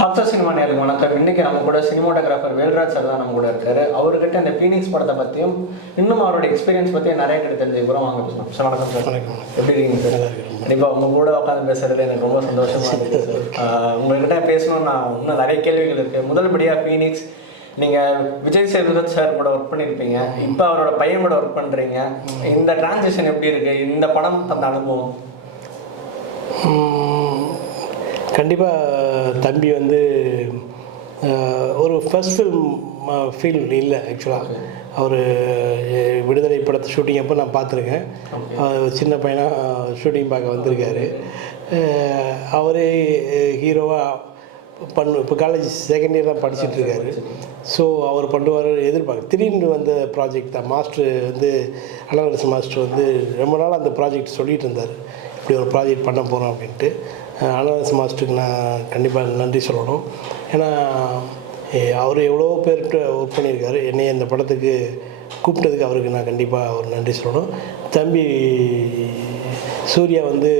Doctor cinema நேருக்கு வணக்கம். இன்னைக்கு நம்ம கூட சினிமோட்டோகிராஃபர் வேல்ராஜ் சார் தான் நம்ம கூட இருக்காரு. அவர்கிட்ட இந்த பீனிக்ஸ் படத்தை பற்றியும் இன்னும் அவரோட எக்ஸ்பீரியன்ஸ் பற்றியும் நிறைய கிட்ட தெரிஞ்சுக்கிறோம். வாங்க பேசலாம். சார் வணக்கம் சார் வணக்கம். எப்படி இருக்கீங்க சார் கண்டிப்பாக உங்க கூட உட்காந்து பேசுறதுல எனக்கு ரொம்ப சந்தோஷமா இருக்கு சார் ஆஹ் உங்ககிட்ட பேசணும்னு நான் இன்னும் நிறைய கேள்விகள் இருக்கு. முதல்படியாக பீனிக்ஸ் நீங்க விஜய் சேதுபதி சார் கூட ஒர்க் பண்ணியிருப்பீங்க இப்போ அவரோட பையன் கூட ஒர்க் பண்றீங்க. இந்த டிரான்சிஷன் எப்படி இருக்கு? இந்த படம் தந்த அனுபவம்? கண்டிப்பாக தம்பி வந்து ஒரு ஃபர்ஸ்ட் ஃபில்ம் ஃபீல் இல்லை ஆக்சுவலாக அவர் விடுதலை படத்தை ஷூட்டிங் அப்போ நான் பார்த்துருக்கேன். சின்ன பையனாக ஷூட்டிங் பார்க்க வந்திருக்காரு. அவரே ஹீரோவாக பண்ணு இப்போ காலேஜ் செகண்ட் இயர் தான் படிச்சுட்டு இருக்காரு. ஸோ அவர் பண்ணுவார் எதிர்பார்க்க. திடீர்னு வந்த ப்ராஜெக்ட் தான். மாஸ்டர் வந்து அழகரசு மாஸ்டர் வந்து ரொம்ப நாள் அந்த ப்ராஜெக்ட் சொல்லிட்டு இருந்தார். இப்படி ஒரு ப்ராஜெக்ட் பண்ண போகிறோம் அப்படின்ட்டு. அஹ் மாஸ்டருக்கு நான் கண்டிப்பாக நன்றி சொல்லணும். ஏன்னா அவர் எவ்வளோ பேர்கிட்ட ஒர்க் பண்ணியிருக்காரு என்னை இந்த படத்துக்கு கூப்பிட்டதுக்கு அவருக்கு நான் கண்டிப்பாக ஒரு நன்றி சொல்லணும். தம்பி சூர்யா வந்து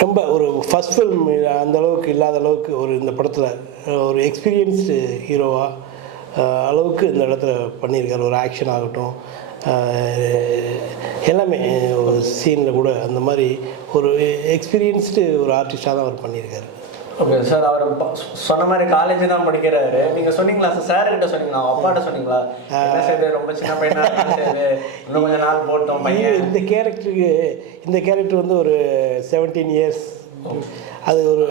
ரொம்ப ஒரு ஃபஸ்ட் ஃபில்ம் அந்த அளவுக்கு இல்லாத அளவுக்கு ஒரு இந்த படத்தில் ஒரு எக்ஸ்பீரியன்ஸ்டு ஹீரோவாக அளவுக்கு இந்த இடத்துல பண்ணியிருக்காரு. ஒரு ஆக்ஷன் ஆகட்டும். எல்லாமே ஒரு சீனில் கூட அந்த மாதிரி ஒரு எக்ஸ்பீரியன்ஸ்டு ஒரு ஆர்டிஸ்டாக தான் அவர் பண்ணியிருக்காரு. ஓகே சார் அவர் சொன்ன மாதிரி காலேஜ் தான் படிக்கிறாரு. நீங்க சொன்னீங்களா சார் சார் கிட்ட சொன்னீங்களா? அப்பாட்ட சொன்னீங்களா? செய்து? ரொம்ப சின்ன பையனா சரி இன்னும் கொஞ்ச நாள் போட்டோம் பையன். இந்த கேரக்டருக்கு இந்த கேரக்டர் வந்து ஒரு செவன்டீன் இயர்ஸ் அது ஒரு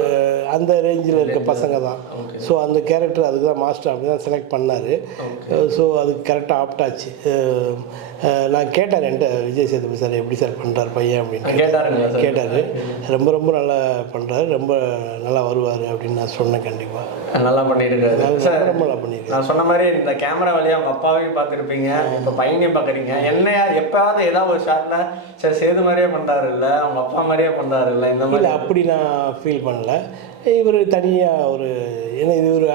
அந்த ரேஞ்சில் இருக்க பசங்க தான் ஸோ அந்த கேரக்டர் அதுக்கு தான் மாஸ்டர் அப்படி தான் செலக்ட் பண்ணார் ஸோ அதுக்கு கரெக்டாக ஆப்டாச்சு நான் கேட்டேன் என்கிட்ட விஜய் சேதுபதி சார் எப்படி சார் பண்ணுறாரு பையன்? அப்படின்னு கேட்டார். ரொம்ப ரொம்ப நல்லா பண்ணுறாரு ரொம்ப நல்லா வருவார் அப்படின்னு நான் சொன்னேன் கண்டிப்பாக நல்லா பண்ணிருக்காரு. சார் ரொம்ப நல்லா பண்ணியிருக்காரு நான் சொன்ன மாதிரி இந்த கேமரா வழியா அவங்க அப்பாவையும் பார்த்துருப்பீங்க. இப்போ பையனையும் பார்க்குறீங்க. என்னையா எப்பயாவது ஏதாவது ஒரு ஷாட்ல சரி சேது மாதிரியே பண்றாரு இல்ல அவங்க அப்பா மாதிரியே பண்றாரு இல்ல இந்த மாதிரி. இல்லை அப்படி நான் ஃபீல் பண்ணல. இவர் தனியாக ஒரு ஏன்னா இது ஒரு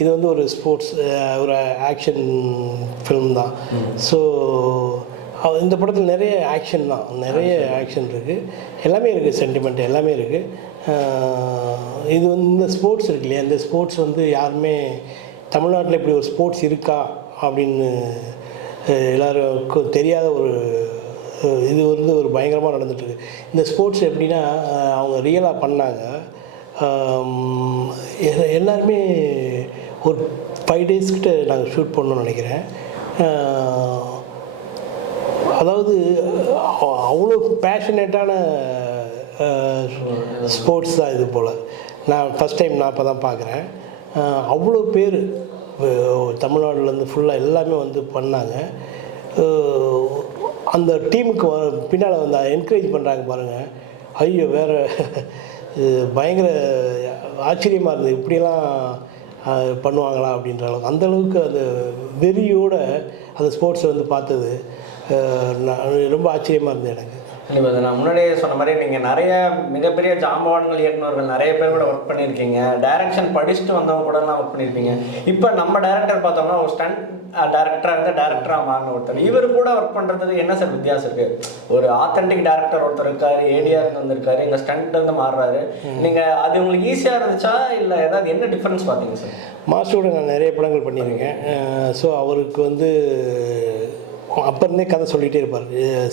இது வந்து ஒரு ஸ்போர்ட்ஸ் ஒரு ஆக்ஷன் ஃபிலிம் தான். ஸோ இந்த படத்தில் நிறைய ஆக்ஷன் தான். நிறைய ஆக்ஷன் இருக்குது எல்லாமே இருக்குது சென்டிமெண்ட் எல்லாமே இருக்குது இது வந்து இந்த ஸ்போர்ட்ஸ் இருக்கு இல்லையா? இந்த ஸ்போர்ட்ஸ் வந்து யாருமே தமிழ்நாட்டில் இப்படி ஒரு ஸ்போர்ட்ஸ் இருக்கா? அப்படின்னு எல்லாருக்கும் தெரியாத ஒரு இது வந்து ஒரு பயங்கரமாக நடந்துட்டுருக்கு. இந்த ஸ்போர்ட்ஸ் எப்படின்னா அவங்க ரியலாக பண்ணாங்க. எ- எல்லாருமே ஒரு ஃபைவ் டேஸ்க்கிட்ட நாங்கள் ஷூட் பண்ணோம்னு நினைக்கிறேன். அதாவது அவ்வளோ பேஷனேட்டான ஸ்போர்ட்ஸ் தான் இது போல். நான் ஃபஸ்ட் டைம் நான் இப்போ தான் பார்க்குறேன் அவ்வளோ பேர் தமிழ்நாடுலேருந்து ஃபுல்லாக எல்லாமே வந்து பண்ணாங்க. அந்த டீமுக்கு வர பின்னால் வந்து என்கரேஜ் பண்ணுறாங்க பாருங்கள் ஐயோ வேறு பயங்கர ஆச்சரியமாக இருந்தது. இப்படியெல்லாம் பண்ணுவாங்களா அப்படின்ற அளவுக்கு. அந்த அளவுக்கு அந்த வெறியோட அந்த ஸ்போர்ட்ஸை வந்து பார்த்தது. நான் ரொம்ப ஆச்சரியமாக இருந்தது எனக்கு. கண்டிப்பா சார். நான் முன்னாடியே சொன்ன மாதிரி நீங்க நிறைய மிகப்பெரிய ஜாம்பவான்கள் இயக்குனர்கள் நிறைய பேர் கூட ஒர்க் பண்ணியிருக்கீங்க. டைரக்ஷன் படிச்சுட்டு வந்தவங்க கூட எல்லாம் ஒர்க் பண்ணியிருப்பீங்க. இப்போ நம்ம டைரக்டர் பார்த்தோம்னா ஒரு ஸ்டண்ட் டேரக்டராக இருந்து டேரக்டராக மாறின ஒருத்தர். இவர் கூட ஒர்க் பண்ணுறதுக்கு என்ன சார் வித்தியாசம் இருக்கு? ஒரு ஆத்தென்டிக் டேரக்டர் ஒருத்தர் இருக்காரு ஏடிஆர் இருந்து வந்திருக்காரு இங்கே ஸ்டண்ட் இருந்து மாறுறாரு. நீங்க அது உங்களுக்கு ஈஸியாக இருந்துச்சா? இல்லை ஏதாவது என்ன டிஃபரன்ஸ் பார்த்தீங்க சார் மாஸ்டரோட நான் நிறைய படங்கள் பண்ணியிருக்கேன். ஸோ அவருக்கு வந்து அப்போ இருந்தே கதை சொல்லிகிட்டே இருப்பார்.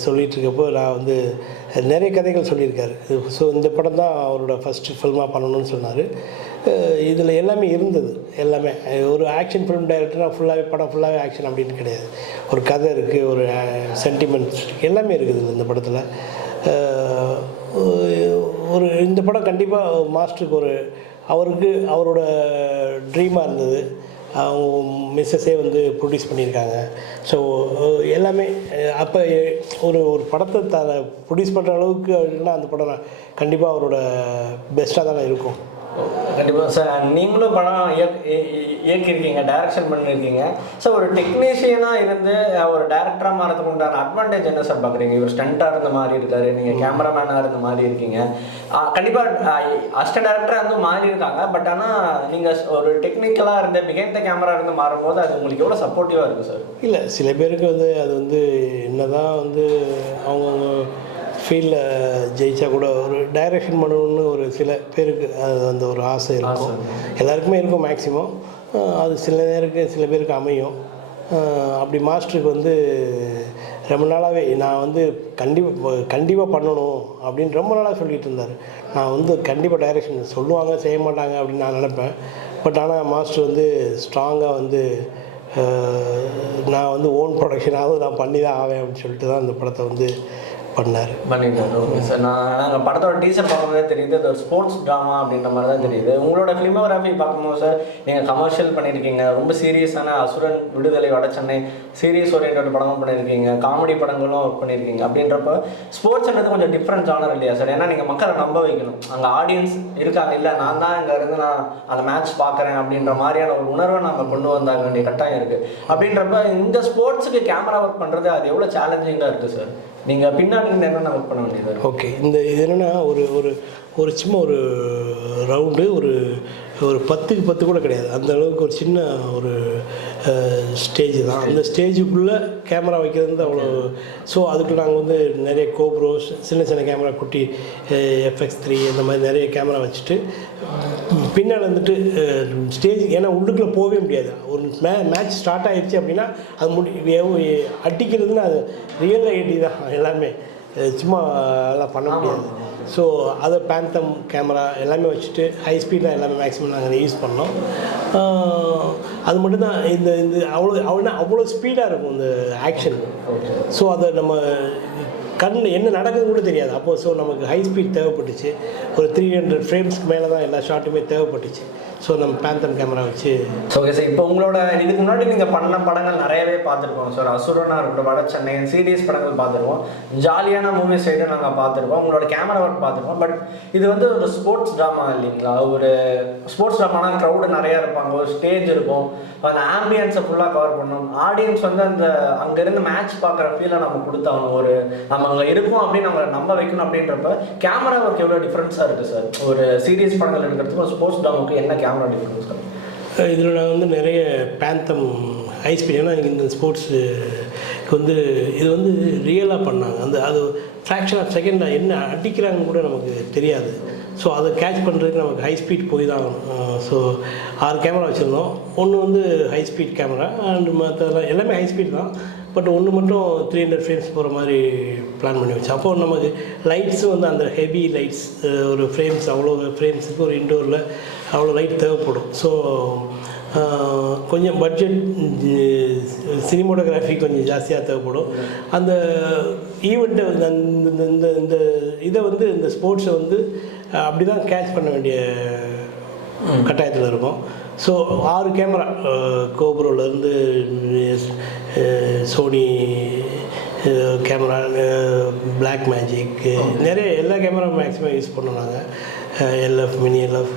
சொல்லிகிட்டு இருக்கப்போ நான் வந்து நிறைய கதைகள் சொல்லியிருக்காரு. ஸோ இந்த படம் தான் அவரோட ஃபஸ்ட்டு ஃபில்மாக பண்ணணும்னு சொன்னார். இதில் எல்லாமே இருந்தது எல்லாமே. ஒரு ஆக்ஷன் ஃபிலிம் டைரக்டராக ஃபுல்லாகவே படம் ஃபுல்லாகவே ஆக்ஷன் அப்படின்னு கிடையாது. ஒரு கதை இருக்குது ஒரு சென்டிமெண்ட்ஸ் எல்லாமே இருக்குது இந்த படத்தில். ஒரு இந்த படம் கண்டிப்பாக மாஸ்டருக்கு ஒரு அவருக்கு அவரோட ட்ரீமாக இருந்தது. மிஸ்ஸஸே வந்து ப்ரொடியூஸ் பண்ணியிருக்காங்க. ஸோ எல்லாமே அப்போ ஒரு ஒரு படத்தை த ப்ரொடியூஸ் பண்ணுற அளவுக்கு அப்படின்னா அந்த படம் கண்டிப்பாக அவரோட பெஸ்ட்டாக தானே இருக்கும். கண்டிப்பாக சார் நீங்களும் படம் இயக்கியிருக்கீங்க டைரக்ஷன் பண்ணியிருக்கீங்க. ஸோ ஒரு டெக்னீஷியனாக இருந்து ஒரு டேரக்டராக மாறதுக்கு உண்டான அட்வான்டேஜ் என்ன சார் பார்க்குறீங்க இவர் ஸ்டண்ட்டாக இருந்த மாதிரி இருக்காரு நீங்கள் கேமராமேனாக இருந்த மாதிரி இருக்கீங்க. கண்டிப்பாக அசிஸ்டன்ட் டேரக்டராக இருந்து மாறி இருக்காங்க. பட் ஆனால் நீங்கள் ஒரு டெக்னிக்கலாக இருந்து பிகைண்ட் த கேமரா இருந்து மாறும்போது அது உங்களுக்கு எவ்வளோ சப்போர்ட்டிவாக இருக்குது சார் இல்லை சில பேருக்கு வந்து அது வந்து என்னதான் வந்து அவங்கவுங்க ஃபீல்டில் ஜெயிச்சா கூட ஒரு டைரக்ஷன் பண்ணணும்னு ஒரு சில பேருக்கு அது அந்த ஒரு ஆசை இருக்கும். எல்லாருக்குமே இருக்கும் மேக்ஸிமம் அது சில நேருக்கு சில பேருக்கு அமையும். அப்படி மாஸ்டருக்கு வந்து ரொம்ப நாளாகவே நான் வந்து கண்டிப்பாக கண்டிப்பாக பண்ணணும் அப்படின்னு ரொம்ப நாளாக சொல்லிட்டு இருந்தார். நான் வந்து கண்டிப்பாக டைரக்ஷன் சொல்லுவாங்க செய்ய மாட்டாங்க அப்படின்னு நான் நினப்பேன். பட் ஆனால் மாஸ்டர் வந்து ஸ்ட்ராங்காக வந்து நான் வந்து ஓன் ப்ரொடக்ஷனாவது நான் பண்ணி தான் ஆவேன் அப்படின்னு சொல்லிட்டு தான் அந்த படத்தை வந்து பண்ணார். பண்ணிட்டாரு. ஓகே சார் நான் நாங்கள் படத்தோட டீசர் பார்க்கும்போதே தெரியுது. அது ஒரு ஸ்போர்ட்ஸ் ட்ராமா அப்படின்ற மாதிரி தான் தெரியுது. உங்களோட ஃபிலிமோகிராஃபி பார்க்கும்போது சார் நீங்கள் கமர்ஷியல் பண்ணியிருக்கீங்க. ரொம்ப சீரியஸான அசுரன் விடுதலை வட சென்னை சீரியஸ் ஓரியன்ட் படமும் பண்ணியிருக்கீங்க. காமெடி படங்களும் ஒர்க் பண்ணியிருக்கீங்க. அப்படின்றப்ப ஸ்போர்ட்ஸ்ன்றது கொஞ்சம் டிஃப்ரெண்ட் ஜானர் இல்லையா சார் ஏன்னா நீங்கள் மக்களை நம்ப வைக்கணும். அங்கே ஆடியன்ஸ் இருக்காங்க இல்லை நான் தான் இங்கே இருந்து நான் அந்த மேட்ச் பார்க்குறேன் அப்படின்ற மாதிரியான ஒரு உணர்வை நம்ம கொண்டு வந்தாங்க. வேண்டிய கட்டாயம் இருக்குது அப்படின்றப்ப இந்த ஸ்போர்ட்ஸுக்கு கேமரா ஒர்க் பண்ணுறது அது எவ்வளோ சேலஞ்சிங்காக இருக்குது சார் நீங்கள் பின்னாடி என்னென்ன ஒர்க் பண்ண வேண்டியது? ஓகே இந்த இது என்னென்னா ஒரு ஒரு ஒரு சும்மா ஒரு ரவுண்டு ஒரு ஒரு பத்துக்கு பத்து கூட கிடையாது. அந்த அளவுக்கு ஒரு சின்ன ஒரு ஸ்டேஜ் தான். அந்த ஸ்டேஜுக்குள்ளே கேமரா வைக்கிறது வந்து அவ்வளோ ஸோ அதுக்கு நாங்கள் வந்து நிறைய கோப்ரோஸ் சின்ன சின்ன கேமரா குட்டி எஃப்எக்ஸ் த்ரீ அந்த மாதிரி நிறைய கேமரா வச்சுட்டு பின்னால் வந்துட்டு ஸ்டேஜ் ஏன்னா உள்ளுக்குள்ளே போகவே முடியாது. ஒரு மே மேட்ச் ஸ்டார்ட் ஆயிடுச்சு அப்படின்னா அது முடி அடிக்கிறதுன்னு அது ரியல் ஐடி தான் எல்லாமே. சும்மா எல்லாம் பண்ண முடியாது. ஸோ அதை பேந்தம் கேமரா எல்லாமே வச்சுட்டு ஹை ஸ்பீடில் எல்லாமே மேக்ஸிமம் நாங்கள் யூஸ் பண்ணோம். அது மட்டும்தான் இந்த இந்த அவ்வளோ அவ்வளோ அவ்வளோ ஸ்பீடாக இருக்கும் இந்த ஆக்ஷன் ஸோ அதை நம்ம கண்ணில் என்ன நடக்குதுன்னு கூட தெரியாது. அப்போ ஸோ நமக்கு ஹை ஸ்பீட் தேவைப்பட்டுச்சு. ஒரு த்ரீ ஹண்ட்ரட் ஃப்ரேம்ஸ்க்கு மேலே தான் எல்லா ஷாட்டுமே தேவைப்பட்டுச்சு. ஸோ நம்ம பேந்தம் கேமரா வச்சு ஓகே சார் இப்போ உங்களோட இதுக்கு முன்னாடி நீங்கள் பண்ண படங்கள் நிறையவே பார்த்துருக்கோம். சார் அசுரனா இருக்கட்டும் வட சென்னை சீரியஸ் படங்கள் பார்த்துருக்கோம். ஜாலியான மூவி சைடு நாங்கள் பார்த்துருக்கோம். உங்களோட கேமரா ஒர்க் பார்த்துருக்கோம். பட் இது வந்து ஒரு ஸ்போர்ட்ஸ் ட்ராமா இல்லைங்களா? ஒரு ஸ்போர்ட்ஸ் ட்ராமானா க்ரௌடு நிறையா இருப்பாங்க. ஒரு ஸ்டேஜ் இருக்கும். அந்த ஆம்பியன்ஸை ஃபுல்லாக கவர் பண்ணணும். ஆடியன்ஸ் வந்து அந்த அங்கேருந்து மேட்ச் பார்க்குற ஃபீலை நம்ம கொடுத்தாங்க ஒரு நம்ம அங்கே இருக்கோம் அப்படின்னு நம்மளை நம்ப வைக்கணும் அப்படின்றப்ப கேமரா ஒர்க் எவ்வளோ டிஃப்ரென்ஸாக இருக்குது சார் ஒரு சீரியஸ் படங்கள் எடுக்கிறதுக்கு ஒரு ஸ்போர்ட்ஸ் ட்ராமாவுக்கு என்ன கேமரா டிஃபரன்ஸ் இதில் நான் வந்து நிறைய பேந்தம் ஹை ஸ்பீட் ஏன்னா இந்த ஸ்போர்ட்ஸு வந்து இது வந்து ரியலாக பண்ணாங்க. அந்த அது ஃப்ராக்ஷன் ஆஃப் செகண்டில் என்ன அடிக்கிறாங்கன்னு கூட நமக்கு தெரியாது. ஸோ அதை கேட்ச் பண்ணுறதுக்கு நமக்கு ஹை ஸ்பீட் போய் தான் ஸோ ஆறு கேமரா வச்சுருந்தோம். ஒன்று வந்து ஹை ஸ்பீட் கேமரா அண்ட் மற்றெல்லாம் எல்லாமே ஹை ஸ்பீட் தான். பட் ஒன்று மட்டும் த்ரீ ஹண்ட்ரட் ஃப்ரேம்ஸ் போகிற மாதிரி பிளான் பண்ணி வச்சோம். அப்போது நமக்கு லைட்ஸும் வந்து அந்த ஹெவி லைட்ஸ் ஒரு ஃப்ரேம்ஸ் அவ்வளோ ஃப்ரேம்ஸுக்கு ஒரு இன்டோரில் அவ்வளோ லைட் தேவைப்படும். ஸோ கொஞ்சம் பட்ஜெட் சினிமோட்டோகிராஃபி கொஞ்சம் ஜாஸ்தியாக தேவைப்படும். அந்த ஈவெண்ட்டை வந்து அந்த இந்த- இந்த இந்த இதை வந்து இந்த ஸ்போர்ட்ஸை வந்து அப்படி தான் கேட்ச் பண்ண வேண்டிய கட்டாயத்தில் இருக்கும். ஸோ ஆறு கேமரா கோபுரோலேருந்து சோனி கேமரா பிளாக் மேஜிக் நிறைய எல்லா கேமரா மேக்ஸிமம் யூஸ் பண்ணோம் நாங்கள் LF mini LF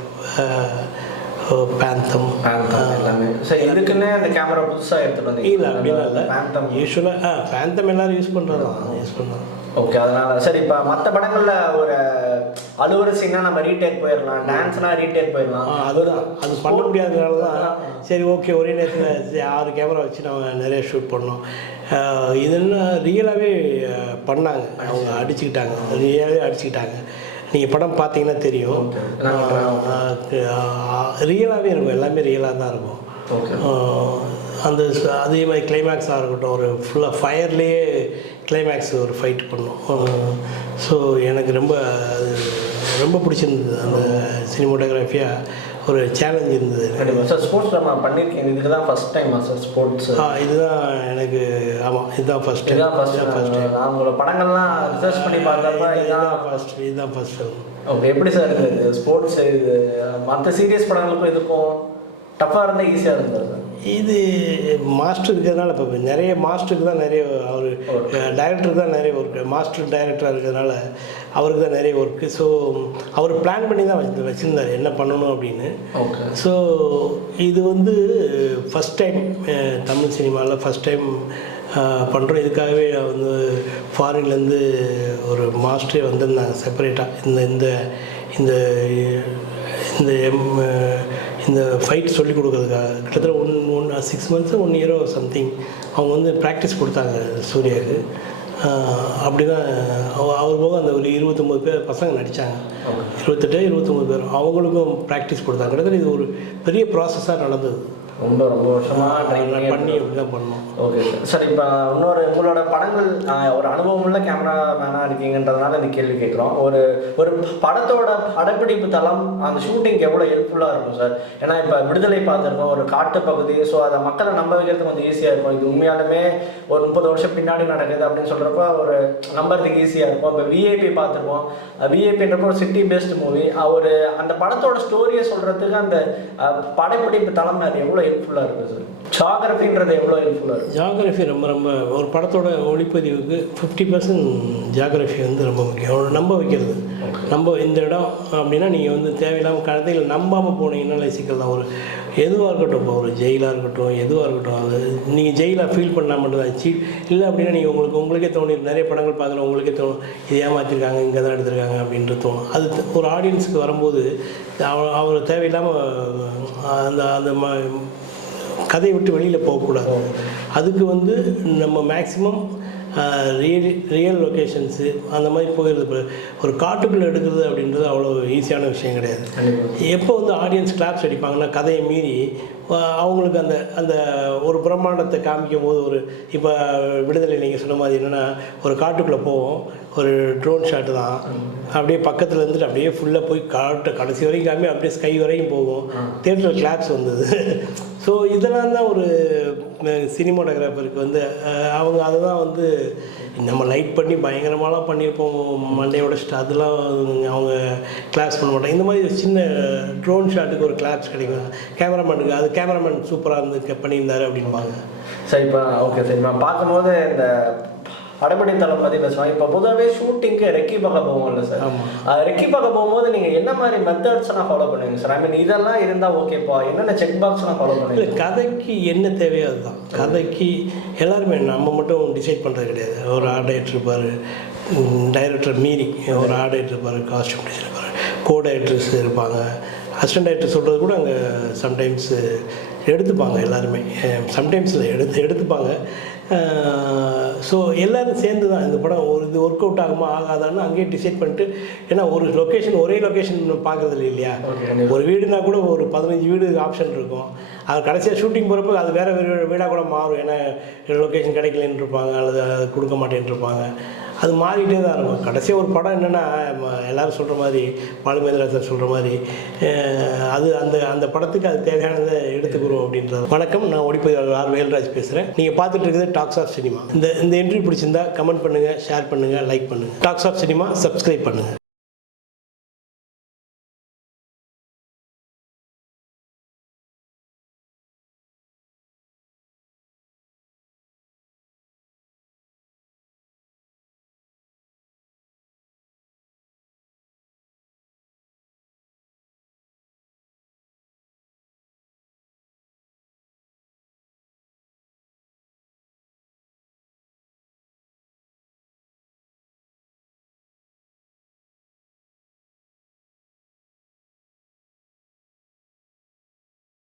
Phantom Phantom எல்லாமே. சரி இதுக்குன்னே அந்த கேமரா புதுசாக எடுத்துட்டு வந்தீங்க. இல்லை அப்படிலாம் இல்லை. பேந்தம் யூஸ்வலாக ஆ பேந்தம் எல்லாரும் யூஸ் பண்ணுறது தான் யூஸ் பண்ணுறோம் ஓகே அதனால சரி இப்போ மற்ற படங்கள்ல ஒரு அழுவுற சீனா நம்ம ரீடேக் போயிடலாம் டான்ஸ்னா ரீடேக் போயிடலாம் அதுதான். அது பண்ண முடியாததுனால தான் சரி ஓகே ஒரே நேரத்தில் ஆறு கேமரா வச்சு நம்ம நிறைய ஷூட் பண்ணோம். ஆஹ் இது என்ன ரியலாகவே பண்ணாங்க. அவங்க அடிச்சுக்கிட்டாங்க. ரியலாகவே அடிச்சுக்கிட்டாங்க. நீங்கள் படம் பார்த்தீங்கன்னா தெரியும். ரியலாகவே இருக்கும். எல்லாமே ரியலாக தான் இருக்கும். அந்த அதே மாதிரி கிளைமேக்ஸாக இருக்கட்டும். ஒரு ஃபுல்லாக ஃபயர்லேயே கிளைமேக்ஸ் ஒரு ஃபைட் பண்ணோம். ஸோ எனக்கு ரொம்ப அது ரொம்ப பிடிச்சிருந்தது அந்த சினிமோட்டோகிராஃபியாக ஒரு சேலஞ்ச் இருந்தது. கண்டிப்பாக சார் ஸ்போர்ட்ஸ் நம்ம பண்ணியிருக்கீங்க இதுக்கு தான் ஃபர்ஸ்ட் டைமா சார் ஸ்போர்ட்ஸ் இதுதான் எனக்கு ஆமாம் இதுதான் ஃபஸ்ட் டைம் இதுதான் ஃபர்ஸ்ட் ஃபஸ்ட் டைம் நான் உங்களோட படங்கள்லாம் ரிசர்ச் பண்ணி பார்த்தப்ப இதுதான் இதுதான் ஃபஸ்ட் இதுதான் ஃபஸ்ட் ஓகே எப்படி சார் இது? ஸ்போர்ட்ஸ் இது மற்ற சீரியஸ் படங்களுக்கும் இதுக்கும் டஃப்பாக இருந்தால் ஈஸியாக இருந்தது சார் இது மாஸ்டர் இருக்கிறதுனால இப்போ நிறைய மாஸ்டருக்கு தான் நிறைய அவர் டைரக்டருக்கு தான் நிறைய ஒர்க் மாஸ்டர் டைரக்டராக இருக்கிறதுனால அவருக்கு தான் நிறைய ஒர்க்கு ஸோ அவர் பிளான் பண்ணி தான் வச்சு வச்சுருந்தார் என்ன பண்ணணும் அப்படின்னு. ஸோ இது வந்து ஃபஸ்ட் டைம் தமிழ் சினிமாவில் ஃபஸ்ட் டைம் பண்ணுறோம் இதுக்காகவே நான் வந்து ஃபாரின்லேருந்து ஒரு மாஸ்டரே வந்திருந்தாங்க செப்பரேட்டாக இந்த இந்த இந்த இந்த எம் இந்த ஃபைட் சொல்லி கொடுக்குறதுக்காக கிட்டத்தட்ட one one six months one இயரோ something அவங்க வந்து ப்ராக்டிஸ் கொடுத்தாங்க சூர்யாவுக்கு. அப்படி தான் அவர் போக அந்த ஒரு இருபத்தொம்போது பேர் பசங்க நடித்தாங்க இருபத்தெட்டு இருபத்தொம்போது பேர் அவங்களுக்கும் ப்ராக்டிஸ் கொடுத்தாங்க. கிட்டத்தட்ட இது ஒரு பெரிய ப்ராசஸாக நடந்தது. ரொம்ப ரொம்ப வருஷமா ட்ரை பண்ணி அப்படி தான் பண்ணோம். ஓகே சார் சார் இப்போ இன்னொரு உங்களோட படங்கள் ஒரு அனுபவமுள்ள கேமரா மேனாக இருக்கீங்கன்றதுனால இந்த கேள்வி கேட்குறோம். ஒரு ஒரு படத்தோட படப்பிடிப்பு தளம் அந்த ஷூட்டிங்க்கு எவ்வளோ ஹெல்ப்ஃபுல்லாக இருக்கும் சார் ஏன்னா இப்போ விடுதலை பார்த்துருக்கோம் ஒரு காட்டு பகுதி ஸோ அதை மக்களை நம்ப வைக்கிறது கொஞ்சம் ஈஸியாக இருக்கும். இது உண்மையாலுமே ஒரு முப்பது வருஷம் பின்னாடி நடக்குது அப்படின்னு சொல்கிறப்ப ஒரு நம்புறதுக்கு ஈஸியாக இருக்கும். இப்போ விஐபி பார்த்துருப்போம் விஐபின்றப்போ ஒரு சிட்டி பேஸ்ட் மூவி ஒரு அந்த படத்தோட ஸ்டோரியை சொல்கிறதுக்கு அந்த படப்பிடிப்பு தளம் அது எவ்வளோ ஹெல்ப்ஃபுல்லாக இருக்கும் சார் ஜாகிரபின்றது எவ்வளோ ஹெல்ப்ஃபுல்லாக இருக்கும் ஜாகிரஃபி ரொம்ப ரொம்ப ஒரு படத்தோட ஒளிப்பதிவுக்கு ஃபிஃப்டி பர்சன்ட் ஜாகிரஃபி வந்து ரொம்ப முக்கியம். அவனை நம்ப வைக்கிறது. நம்ப இந்த இடம் அப்படின்னா நீங்கள் வந்து தேவையில்லாமல் கதையில் நம்பாமல் போனீங்கன்னாலே சிக்கல் தான். ஒரு எதுவாக இருக்கட்டும் இப்போ ஒரு ஜெயிலாக இருக்கட்டும் எதுவாக இருக்கட்டும் அது நீங்கள் ஜெயிலாக ஃபீல் பண்ணால் மட்டும்தான் சீ இல்லை அப்படின்னா நீங்கள் உங்களுக்கு உங்களுக்கே தோணி நிறைய படங்கள் பார்க்குற உங்களுக்கே தோணும் இது ஏமாற்றிருக்காங்க இங்கே தான் எடுத்திருக்காங்க அப்படின்ட்டு தோணும். அது ஒரு ஆடியன்ஸுக்கு வரும்போது அவர் அவர் தேவையில்லாமல் அந்த அந்த ம கதையை விட்டு வெளியில் போகக்கூடாது. அதுக்கு வந்து நம்ம மேக்ஸிமம் ரியல் ரியல் லொக்கேஷன்ஸு அந்த மாதிரி இப்ப ஒரு காட்டுக்குள்ளே எடுக்கிறது அப்படின்றது அவ்வளோ ஈஸியான விஷயம் கிடையாது. எப்போ வந்து ஆடியன்ஸ் கிளாப்ஸ் அடிப்பாங்கன்னா கதையை மீறி அவங்களுக்கு அந்த அந்த ஒரு பிரம்மாண்டத்தை காமிக்கும் போது ஒரு இப்போ விடுதலை நீங்கள் சொன்ன மாதிரி என்னென்னா ஒரு காட்டுக்குள்ளே போவோம் ஒரு ட்ரோன் ஷாட்டு தான். அப்படியே பக்கத்தில் இருந்துட்டு அப்படியே ஃபுல்லாக போய் காட்டு கடைசி வரைக்கும் காமி அப்படியே ஸ்கை வரைக்கும் போகும். தேட்டரில் கிளாப்ஸ் வந்தது. ஸோ இதெல்லாம் தான் ஒரு சினிமாட்டோகிராஃபருக்கு வந்து அவங்க அதை தான் வந்து நம்ம லைட் பண்ணி பயங்கரமாலாம் பண்ணியிருப்போம். மண்டையோட உடச்சிட்டு அதெல்லாம் அவங்க கிளாஸ் பண்ண மாட்டாங்க. இந்த மாதிரி ஒரு சின்ன ட்ரோன் ஷாட்டுக்கு ஒரு கிளாப்ஸ் கிடைக்கும். கேமராமேனுக்கு அது கேமராமேன் சூப்பராக இருந்து பண்ணியிருந்தாரு அப்படின்பாங்க. சரிப்பா ஓகே சரி. பார்க்கும்போது இந்த படப்படி தளம் பற்றி பேசுவோம் இப்போ பொதுவாகவே ஷூட்டிங்க்கு ரெக்கி பார்க்க போவோம்ல சார். அது ரெக்கி பார்க்க போகும்போது நீங்கள் என்ன மாதிரி மெத்தட்ஸ்லாம் ஃபாலோ பண்ணுவீங்க சார்? ஐ மீன் இதெல்லாம் இருந்தால் ஓகேப்பா என்னென்ன செக் பாக்ஸ்லாம் ஃபாலோ பண்ணுவீங்க? கதைக்கு என்ன தேவையோ அதுதான். கதைக்கு எல்லாருமே நம்ம மட்டும் டிசைட் பண்ணுறது கிடையாது. ஒரு ஆர்ட் டைரக்டர் இருப்பார் டைரக்டர் மீறி ஒரு ஆர்ட் டைரக்டர் இருப்பார் காஸ்டியூம் டிசைனர் இருப்பார் கோ டைரக்டர்ஸ் இருப்பாங்க. அசிஸ்டன்ட் டைரக்டர் சொல்கிறது கூட அங்கே சம்டைம்ஸ் எடுத்துப்பாங்க எல்லாருமே. சம்டைம்ஸில் எடுத்து எடுத்துப்பாங்க. ஸோ எல்லோரும் சேர்ந்து தான் இந்த படம் ஒரு இது ஒர்க் அவுட் ஆகுமா ஆகாதான்னு அங்கேயே டிசைட் பண்ணிட்டு ஏன்னா ஒரு லொக்கேஷன் ஒரே லொக்கேஷன் பார்க்குறது இல்லையா? ஒரு வீடுனா கூட ஒரு பதினஞ்சு வீடு ஆப்ஷன் இருக்கும். அது கடைசியாக ஷூட்டிங் போகிறப்ப அது வேறு வேறு வீடாக கூட மாறும். ஏன்னா லொக்கேஷன் கிடைக்கலன்னு இருப்பாங்க அல்லது அது கொடுக்க மாட்டேன்னு இருப்பாங்க அது மாறிக்கிட்டே தான் இருக்கும். கடைசியாக ஒரு படம் என்னென்னா எல்லோரும் சொல்கிற மாதிரி பாலுமேந்திரா சார் சொல்கிற மாதிரி அது அந்த அந்த படத்துக்கு அது தேவையானதை எடுத்துக்கிறோம் அப்படின்றது. வணக்கம் நான் ஒடிப்பதிவாளர் ஆர். வேல்ராஜ் பேசுகிறேன் நீங்கள் பார்த்துட்டு இருக்கிறது டாக்ஸ் ஆஃப் சினிமா இந்த இந்த இன்டர்வியூ பிடிச்சிருந்தா கமெண்ட் பண்ணுங்கள் ஷேர் பண்ணுங்கள் லைக் பண்ணுங்கள் டாக்ஸ் ஆஃப் சினிமா சப்ஸ்கிரைப் பண்ணுங்கள்